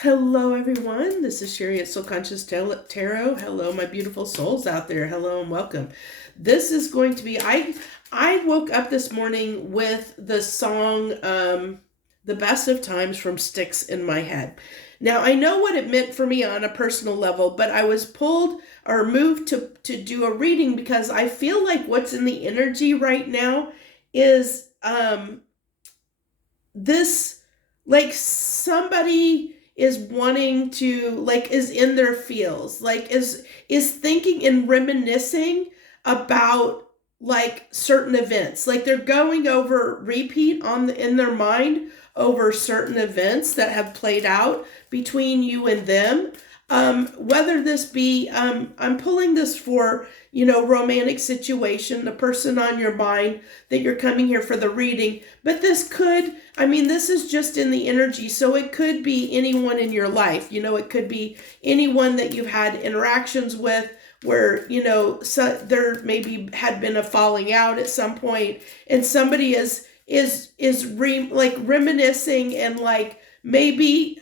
Hello, everyone. This is Sherry at Soul Conscious Tarot. Hello, my beautiful souls out there. Hello and welcome. This is going to be. I woke up this morning with the song "The Best of Times" from Styx in my head. Now I know what it meant for me on a personal level, but I was pulled or moved to do a reading because I feel like what's in the energy right now is this, like somebody is wanting to, like, is in their feels, like is thinking and reminiscing about like certain events, like they're going over repeat in their mind over certain events that have played out between you and them. Whether this be, I'm pulling this for, romantic situation, the person on your mind that you're coming here for the reading, but this is just in the energy, so it could be anyone in your life. It could be anyone that you've had interactions with where, there maybe had been a falling out at some point, and somebody is reminiscing and like maybe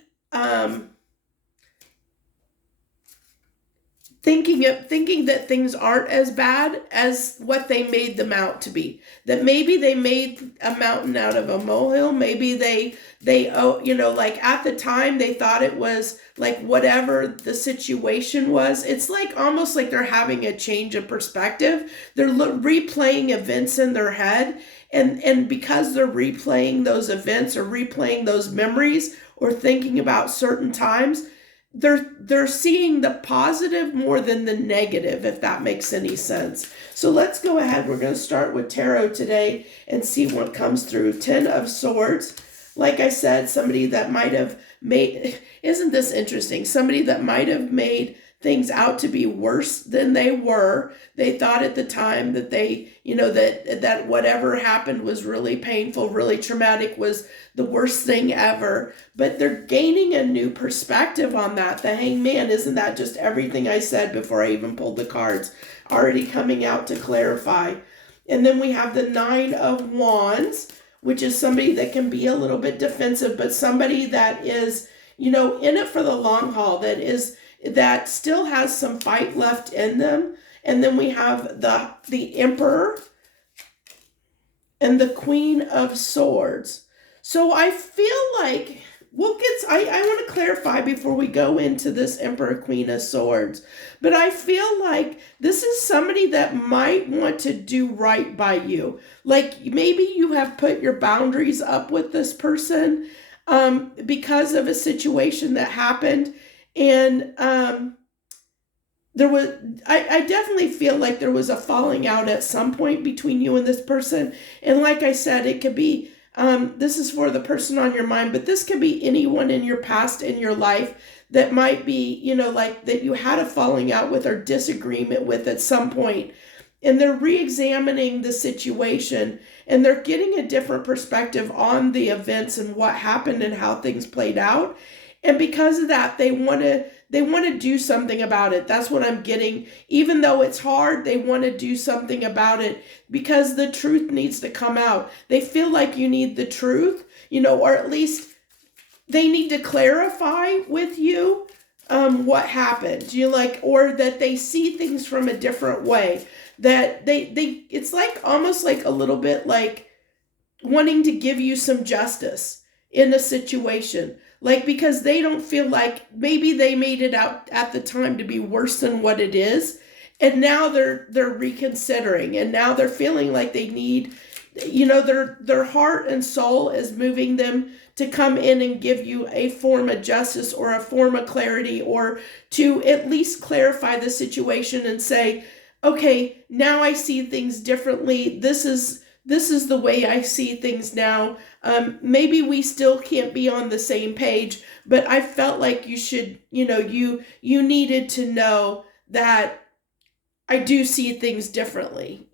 thinking that things aren't as bad as what they made them out to be. That maybe they made a mountain out of a molehill. Maybe like at the time they thought it was like whatever the situation was. It's like almost like they're having a change of perspective. They're replaying events in their head, and because they're replaying those events or replaying those memories or thinking about certain times, they're seeing the positive more than the negative, if that makes any sense. So let's go ahead. We're going to start with tarot today and see what comes through. 10 of Swords. Like I said, somebody that might have made, isn't this interesting? Somebody that might have made things out to be worse than they were. They thought at the time that that whatever happened was really painful, really traumatic, was the worst thing ever. But they're gaining a new perspective on that. The Hangman, isn't that just everything I said before I even pulled the cards? Already coming out to clarify. And then we have the 9 of Wands, which is somebody that can be a little bit defensive, but somebody that is, in it for the long haul, that still has some fight left in them. And then we have the Emperor and the Queen of Swords. So I feel like I want to clarify before we go into this Emperor, Queen of Swords, but I feel like this is somebody that might want to do right by you. Like maybe you have put your boundaries up with this person because of a situation that happened. And I definitely feel like there was a falling out at some point between you and this person. And like I said, it could be, this is for the person on your mind, but this could be anyone in your past, in your life, that might be, like that you had a falling out with or disagreement with at some point. And they're re-examining the situation, and they're getting a different perspective on the events and what happened and how things played out. And because of that, they want to do something about it. That's what I'm getting. Even though it's hard, they want to do something about it because the truth needs to come out. They feel like you need the truth, or at least they need to clarify with you what happened. Or that they see things from a different way. That it's like almost like a little bit like wanting to give you some justice in a situation. Like, because they don't feel like maybe they made it out at the time to be worse than what it is. And now they're reconsidering, and now they're feeling like they need, their heart and soul is moving them to come in and give you a form of justice or a form of clarity, or to at least clarify the situation and say, okay, now I see things differently. This is the way I see things now. Maybe we still can't be on the same page, but I felt like you should, you needed to know that I do see things differently,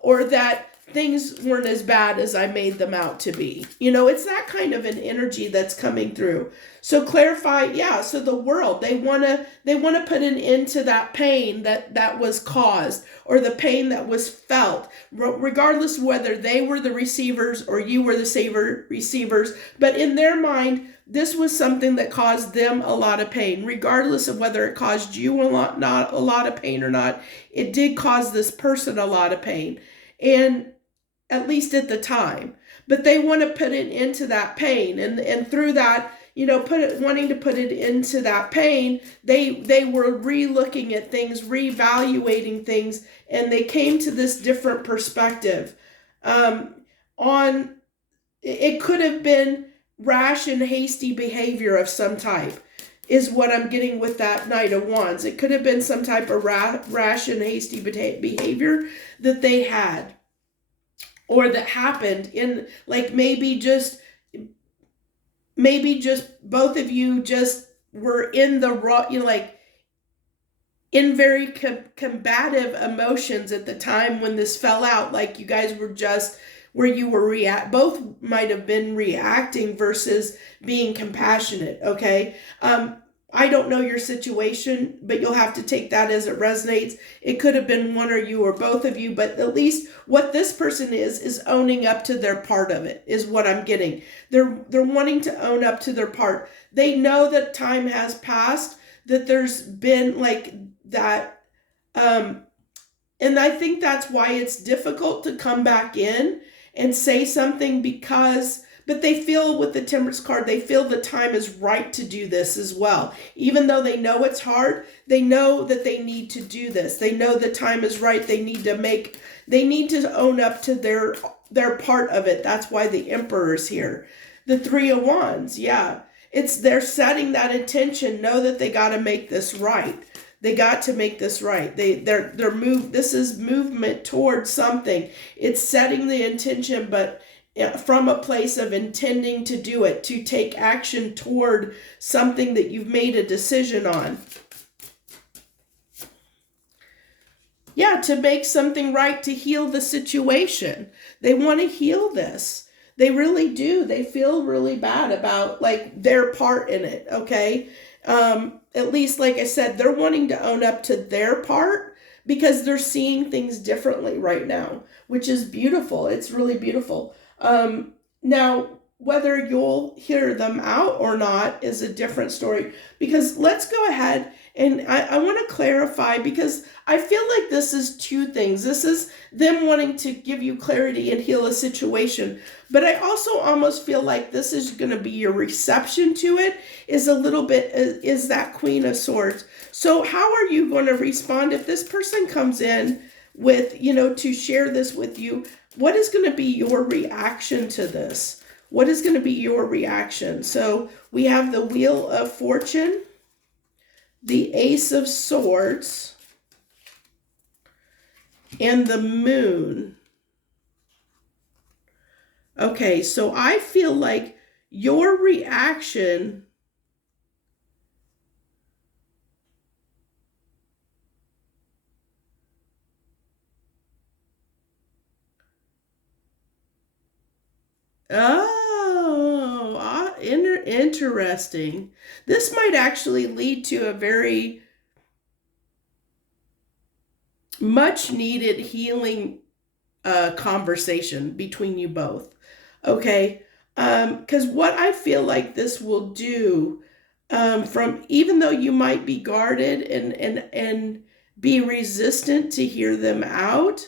or that things weren't as bad as I made them out to be. It's that kind of an energy that's coming through. So clarify, yeah, so the world, they want to put an end to that pain that was caused, or the pain that was felt, regardless whether they were the receivers or you were the receivers. But in their mind, this was something that caused them a lot of pain, regardless of whether it caused you not a lot of pain or not. It did cause this person a lot of pain, and at least at the time. But they want to put it into that pain, and through that, wanting to put it into that pain, they were re-looking at things, reevaluating things, and they came to this different perspective. On it could have been rash and hasty behavior of some type, is what I'm getting with that Knight of Wands. It could have been some type of rash and hasty behavior that they had, or that happened in, like, maybe just both of you just were in the raw, like in very combative emotions at the time when this fell out. Like, you guys were just where you were both might have been reacting versus being compassionate. Okay. I don't know your situation, but you'll have to take that as it resonates. It could have been one or you or both of you, but at least what this person is owning up to their part of it, is what I'm getting. They're wanting to own up to their part. They know that time has passed, that there's been like that. And I think that's why it's difficult to come back in and say something, but they feel, with the Temperance card, they feel the time is right to do this as well. Even though they know it's hard, they know that they need to do this. They know the time is right. They need to own up to their part of it. That's why the Emperor is here. The Three of Wands, yeah. They're setting that intention, know that they got to make this right. They got to make this right. This is movement towards something. It's setting the intention, but from a place of intending to do it, to take action toward something that you've made a decision on. Yeah, to make something right, to heal the situation. They want to heal this. They really do. They feel really bad about, like, their part in it, okay? At least, like I said, they're wanting to own up to their part because they're seeing things differently right now, which is beautiful. It's really beautiful. Now, whether you'll hear them out or not is a different story, because let's go ahead and I want to clarify, because I feel like this is two things. This is them wanting to give you clarity and heal a situation, but I also almost feel like this is going to be your reception to it, is a little bit, is that Queen of Swords. So how are you going to respond if this person comes in with, to share this with you? What is going to be your reaction to this? What is going to be your reaction? So we have the Wheel of Fortune, the Ace of Swords, and the Moon. Okay, so I feel like your reaction interesting. This might actually lead to a very much needed healing conversation between you both. Okay. Because what I feel like this will do, from, even though you might be guarded and be resistant to hear them out,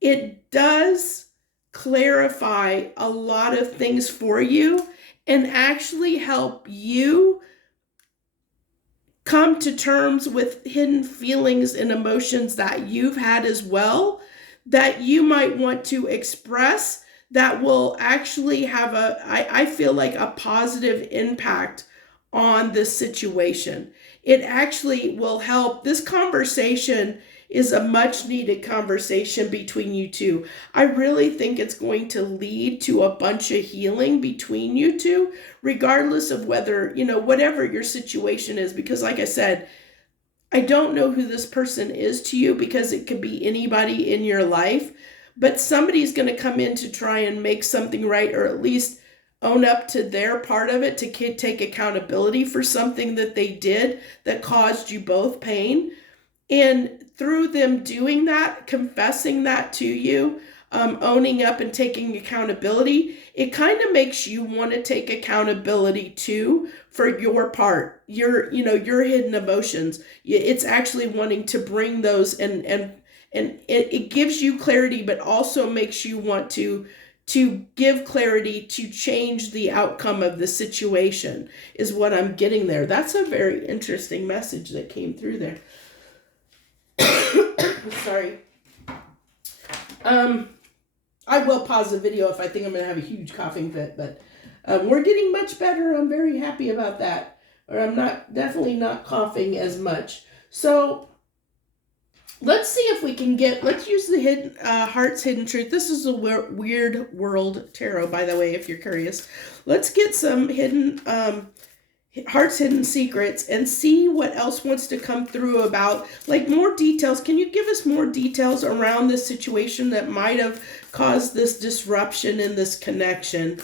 it does clarify a lot of things for you and actually help you come to terms with hidden feelings and emotions that you've had as well, that you might want to express, that will actually have I feel like a positive impact on this situation. It actually will help. This conversation is a much needed conversation between you two. I really think it's going to lead to a bunch of healing between you two, regardless of whether, whatever your situation is, because like I said, I don't know who this person is to you, because it could be anybody in your life, but somebody's going to come in to try and make something right, or at least own up to their part of it, to take accountability for something that they did that caused you both pain. And through them doing that, confessing that to you, owning up and taking accountability, it kind of makes you want to take accountability too for your part, your hidden emotions. It's actually wanting to bring those, and it gives you clarity, but also makes you want to give clarity to change the outcome of the situation, is what I'm getting there. That's a very interesting message that came through there. Sorry. I will pause the video if I think I'm going to have a huge coughing fit, but we're getting much better. I'm very happy about that. Or I'm definitely not coughing as much. So let's see if we can let's use the hidden Heart's Hidden Truth. This is a Weird World Tarot, by the way, if you're curious. Let's get some hidden Heart's Hidden Secrets and see what else wants to come through about, like, more details. Can you give us more details around this situation that might have caused this disruption in this connection?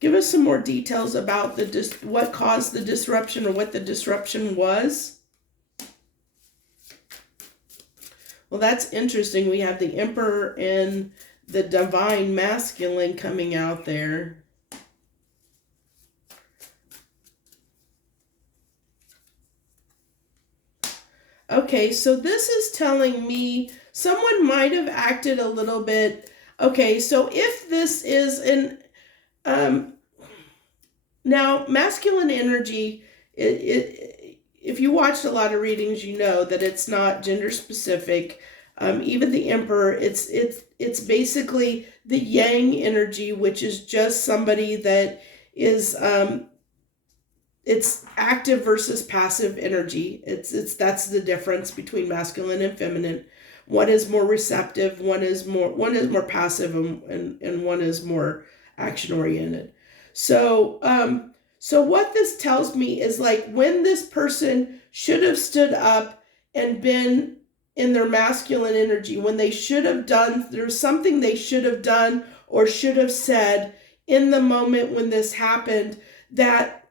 Give us some more details about what caused the disruption, or what the disruption was. Well, that's interesting. We have the Emperor and the Divine Masculine coming out there. Okay, so this is telling me someone might have acted a little bit. Okay, so if this is now masculine energy, if you watched a lot of readings, you know that it's not gender specific. Even the Emperor, it's basically the Yang energy, which is just somebody that is it's active versus passive energy. That's the difference between masculine and feminine. One is more receptive, one is more passive, and one is more action oriented. So what this tells me is, like, when this person should have stood up and been in their masculine energy, when they should have done, there's something they should have done or should have said in the moment when this happened that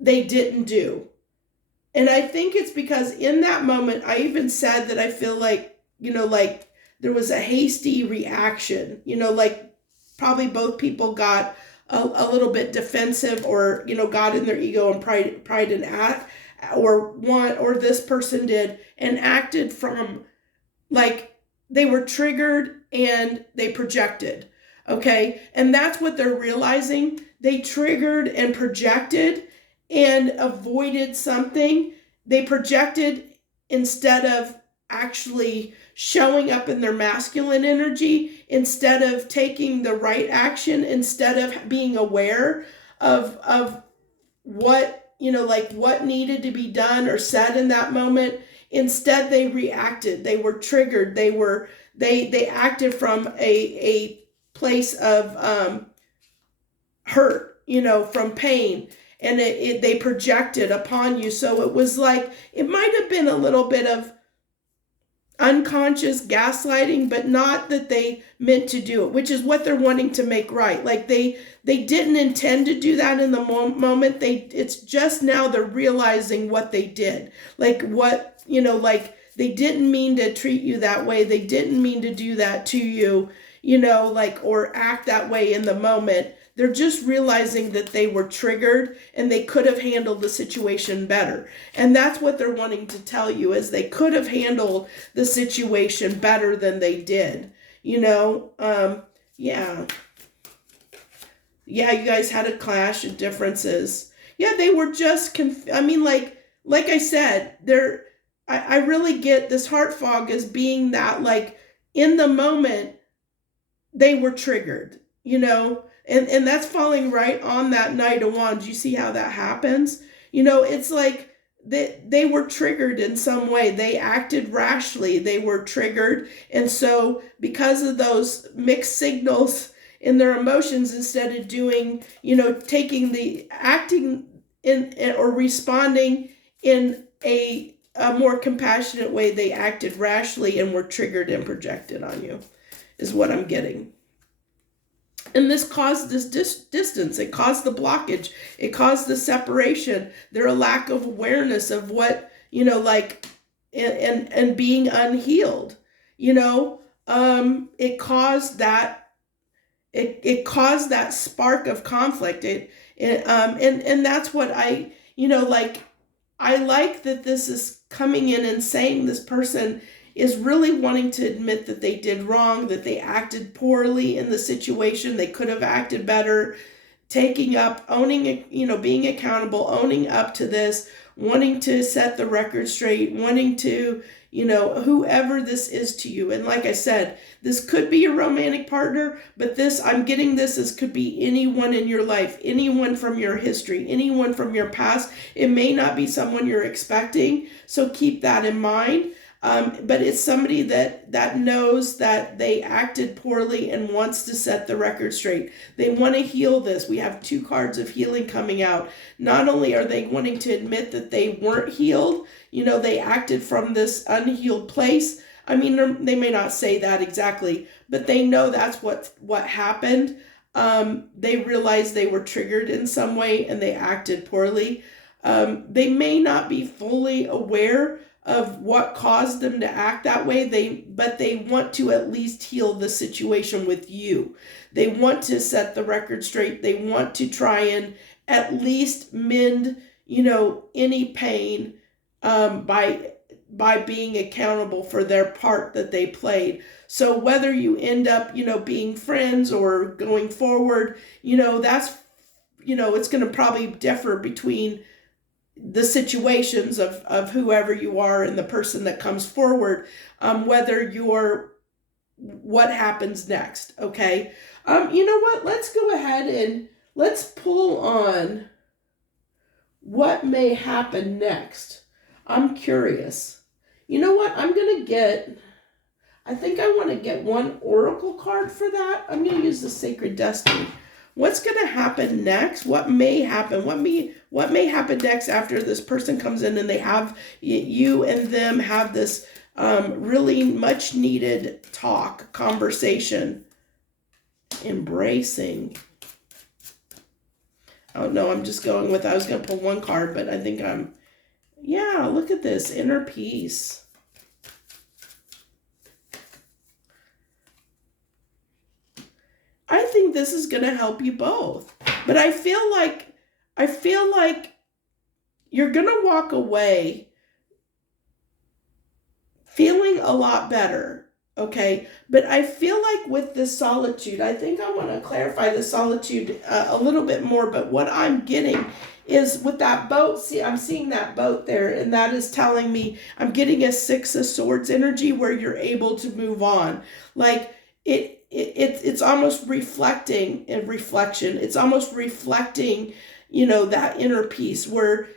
they didn't do. And I think it's because in that moment, I even said that I feel like, like there was a hasty reaction, like probably both people got a little bit defensive, or, got in their ego and pride and act, or this person did and acted from, like, they were triggered and they projected. Okay. And that's what they're realizing. They triggered and projected and avoided something. They projected instead of actually showing up in their masculine energy, instead of taking the right action, instead of being aware of what, like what needed to be done or said in that moment. Instead, they reacted. They were triggered. They acted from a place of hurt, from pain. And they projected upon you. So it was like, it might have been a little bit of unconscious gaslighting, but not that they meant to do it, which is what they're wanting to make right. Like they didn't intend to do that in the moment. It's just now they're realizing what they did. Like what, like they didn't mean to treat you that way. They didn't mean to do that to you, like, or act that way in the moment. They're just realizing that they were triggered and they could have handled the situation better. And that's what they're wanting to tell you, is they could have handled the situation better than they did. Yeah. Yeah, you guys had a clash of differences. Yeah, they were just, like I said, I really get this heart fog as being that, like, in the moment, they were triggered, And that's falling right on that Knight of Wands. You see how that happens? It's like they were triggered in some way. They acted rashly. They were triggered. And so because of those mixed signals in their emotions, instead of doing, taking the acting in or responding in a more compassionate way, they acted rashly and were triggered and projected on you, is what I'm getting. And this caused this distance. It caused the blockage. It caused the separation. Their lack of awareness of what, and being unhealed, it caused that it caused that spark of conflict. And that's what I, like, I like that this is coming in and saying this person is really wanting to admit that they did wrong, that they acted poorly in the situation, they could have acted better, taking up, owning it, being accountable, owning up to this, wanting to set the record straight, wanting to, whoever this is to you. And like I said, this could be your romantic partner, but this, I'm getting this as could be anyone in your life, anyone from your history, anyone from your past. It may not be someone you're expecting, so keep that in mind. But it's somebody that knows that they acted poorly and wants to set the record straight. They want to heal this. We have 2 cards of healing coming out. Not only are they wanting to admit that they weren't healed, they acted from this unhealed place. I mean, they may not say that exactly, but they know that's what happened. They realized they were triggered in some way and they acted poorly. They may not be fully aware of what caused them to act that way, but they want to at least heal the situation with you. They want to set the record straight. They want to try and at least mend, any pain by being accountable for their part that they played. So whether you end up, being friends or going forward, that's, it's going to probably differ between the situations of whoever you are and the person that comes forward, whether you're, what happens next, okay? You know what? Let's go ahead and let's pull on what may happen next. I'm curious. You know what? I think I want to get one oracle card for that. I'm going to use the Sacred Destiny. What's going to happen next? What may happen? What may happen next after this person comes in and they have, you and them have this really much needed conversation, embracing. Oh no, I'm just going with, I was going to pull one card, but I think look at this, inner peace. I think this is going to help you both. But I feel like you're going to walk away feeling a lot better, okay? But I feel like with this solitude, I think I want to clarify the solitude a little bit more, but what I'm getting is with that boat, I'm seeing that boat there, and that is telling me, I'm getting a 6 of Swords energy where you're able to move on. Like, it's almost reflecting and reflection. It's almost reflecting, that inner peace where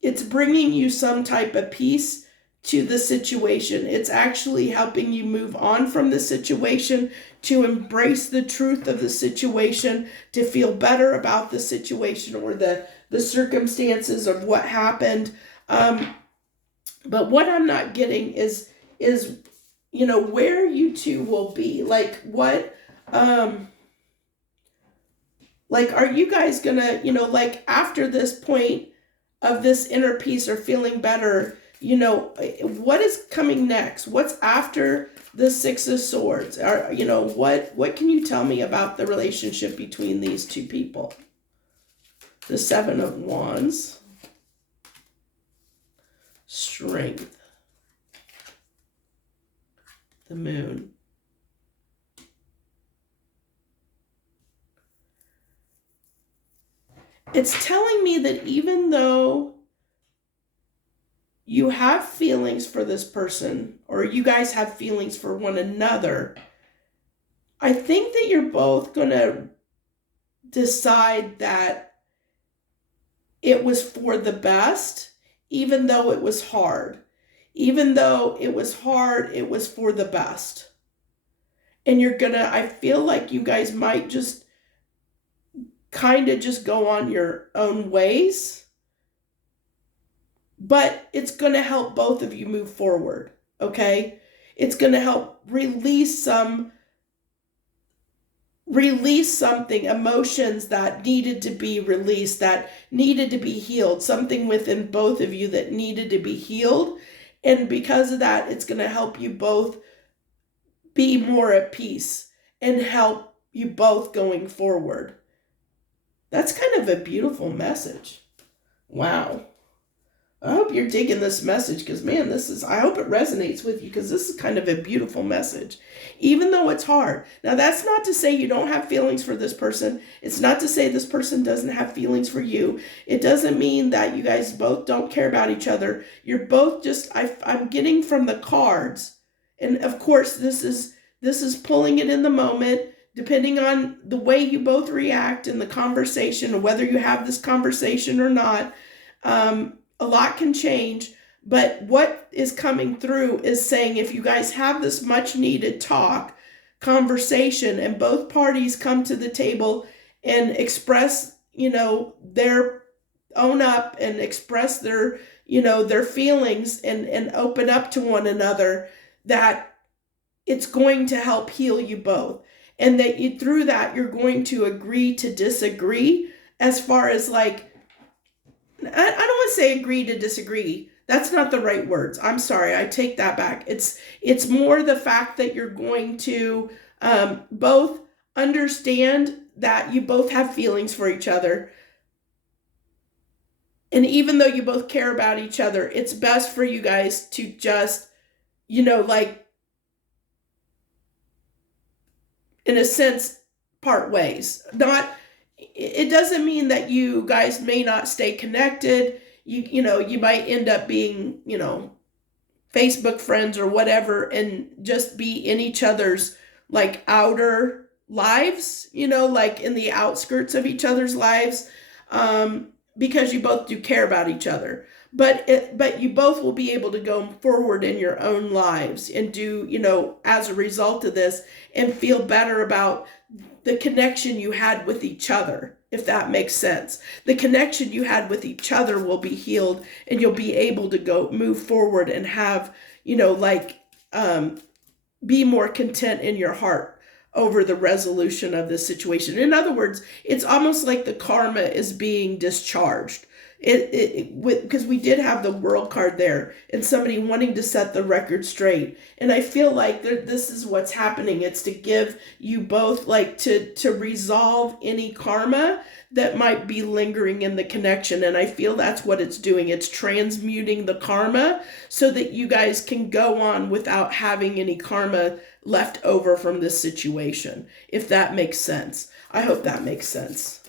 it's bringing you some type of peace to the situation. It's actually helping you move on from the situation, to embrace the truth of the situation, to feel better about the situation or the circumstances of what happened. But what I'm not getting is where you two will be. Like, what, like, are you guys gonna, like, after this point of this inner peace or feeling better, what is coming next? What's after the 6 of Swords? Or, what can you tell me about the relationship between these 2 people? The 7 of Wands, Strength, the Moon. It's telling me that even though you have feelings for this person, or you guys have feelings for one another, I think that you're both going to decide that it was for the best, even though it was hard. Even though it was hard, it was for the best. And I feel like you guys might just kind of just go on your own ways, but it's going to help both of you move forward, okay? It's going to help release something, emotions that needed to be released, that needed to be healed, something within both of you that needed to be healed. And because of that, it's going to help you both be more at peace and help you both going forward. That's kind of a beautiful message. Wow. I hope you're digging this message because, man, I hope it resonates with you because this is kind of a beautiful message, even though it's hard. Now, that's not to say you don't have feelings for this person. It's not to say this person doesn't have feelings for you. It doesn't mean that you guys both don't care about each other. You're both just, I'm getting from the cards. And of course, this is pulling it in the moment, depending on the way you both react in the conversation or whether you have this conversation or not. A lot can change, but what is coming through is saying if you guys have this much needed conversation, and both parties come to the table and express, their own up and express their, their feelings and open up to one another, that it's going to help heal you both. And that through that, you're going to agree to disagree as far as like, I don't want to say agree to disagree. That's not the right words. I'm sorry. I take that back. It's more the fact that you're going to both understand that you both have feelings for each other. And even though you both care about each other, it's best for you guys to just, like, in a sense, part ways. It doesn't mean that you guys may not stay connected. You might end up being, Facebook friends or whatever, and just be in each other's like outer lives, like in the outskirts of each other's lives, because you both do care about each other. But you both will be able to go forward in your own lives and do, as a result of this, and feel better about the connection you had with each other, if that makes sense. The connection you had with each other will be healed, and you'll be able to move forward and have, be more content in your heart over the resolution of this situation. In other words, it's almost like the karma is being discharged. Because we did have the world card there and somebody wanting to set the record straight. And I feel like this is what's happening. It's to give you both, like, to resolve any karma that might be lingering in the connection. And I feel that's what it's doing. It's transmuting the karma so that you guys can go on without having any karma left over from this situation, if that makes sense. I hope that makes sense.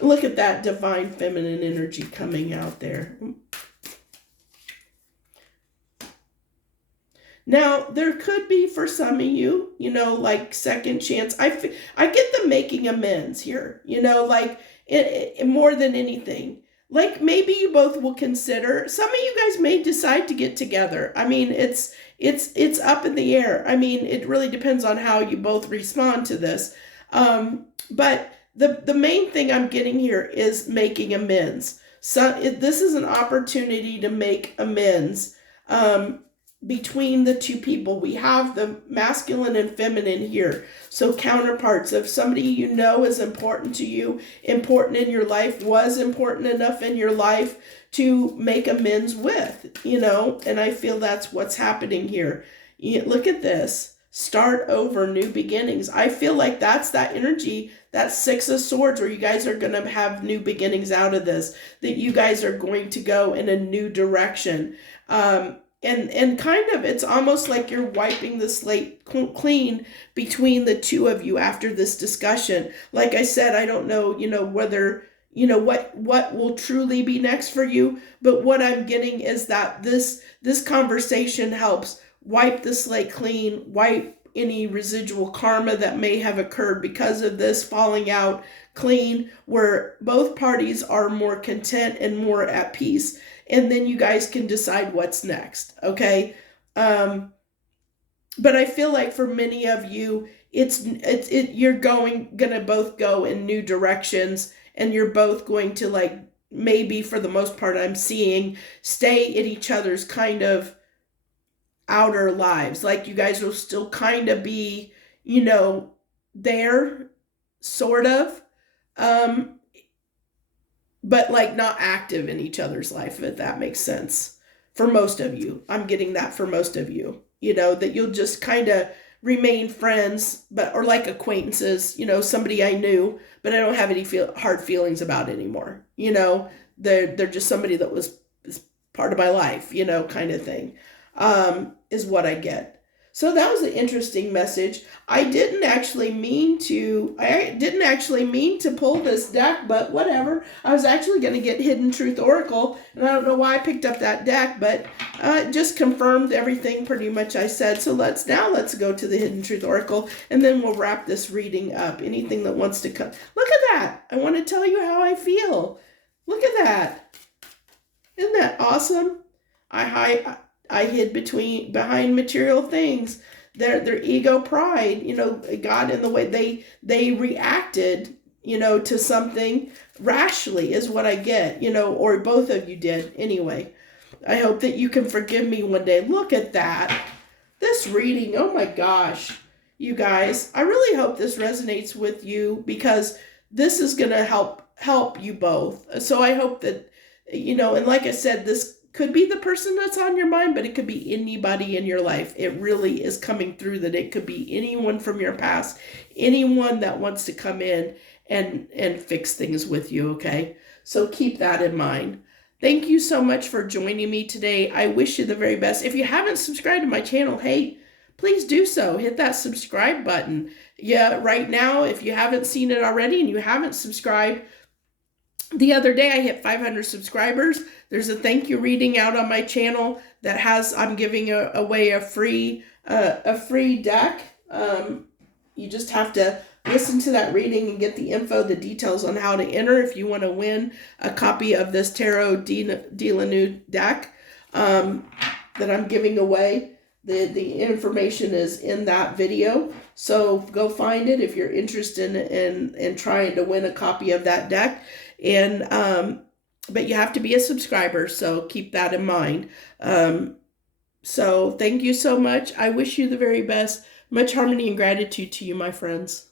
Look at that divine feminine energy coming out there. Now, there could be for some of you, like second chance. I get the making amends here, like more than anything. Like maybe you both will consider, some of you guys may decide to get together. I mean, it's up in the air. I mean, it really depends on how you both respond to this. But the main thing I'm getting here is making amends. So this is an opportunity to make amends between the two people. We have the masculine and feminine here. So counterparts of somebody is important to you, important in your life, was important enough in your life to make amends with, and I feel that's what's happening here. Look at this. Start over, new beginnings. I feel like that's that energy, that Six of Swords, where you guys are going to have new beginnings out of this, that you guys are going to go in a new direction. And kind of, it's almost like you're wiping the slate clean between the two of you after this discussion. Like I said, I don't know, whether, what will truly be next for you, but what I'm getting is that this conversation helps wipe the slate clean, wipe any residual karma that may have occurred because of this falling out clean, where both parties are more content and more at peace. And then you guys can decide what's next, okay? But I feel like for many of you, you're gonna both go in new directions, and you're both going to, like, maybe for the most part, I'm seeing, stay in each other's kind of outer lives. Like you guys will still kind of be, there, sort of, but like not active in each other's life, if that makes sense. For most of you, I'm getting that for most of you. that you'll just kind of remain friends, or like acquaintances, somebody I knew, but I don't have any hard feelings about anymore. They're just somebody that is part of my life, kind of thing, is what I get. So that was an interesting message. I didn't actually mean to pull this deck, but whatever. I was actually going to get Hidden Truth Oracle, and I don't know why I picked up that deck, but it just confirmed everything pretty much I said. So let's go to the Hidden Truth Oracle, and then we'll wrap this reading up. Anything that wants to come. Look at that. I want to tell you how I feel. Look at that. Isn't that awesome? I hid behind material things. Their ego, pride, got in the way. They reacted, to something rashly is what I get, or both of you did. Anyway, I hope that you can forgive me one day. Look at that. This reading, oh my gosh, you guys, I really hope this resonates with you, because this is going to help you both. So I hope that, and like I said, this could be the person that's on your mind, but it could be anybody in your life. It really is coming through that it could be anyone from your past, anyone that wants to come in and fix things with you, okay? So keep that in mind. Thank you so much for joining me today. I wish you the very best. If you haven't subscribed to my channel, hey, please do so. Hit that subscribe button. Yeah, right now, if you haven't seen it already and you haven't subscribed, the other day I hit 500 subscribers. There's a thank you reading out on my channel that I'm giving away a free deck. You just have to listen to that reading and get the info, the details on how to enter if you want to win a copy of this Tarot de la Nude deck that I'm giving away. The information is in that video. So go find it if you're interested in trying to win a copy of that deck. And but you have to be a subscriber, so keep that in mind. So thank you so much. I wish you the very best. Much harmony and gratitude to you, my friends.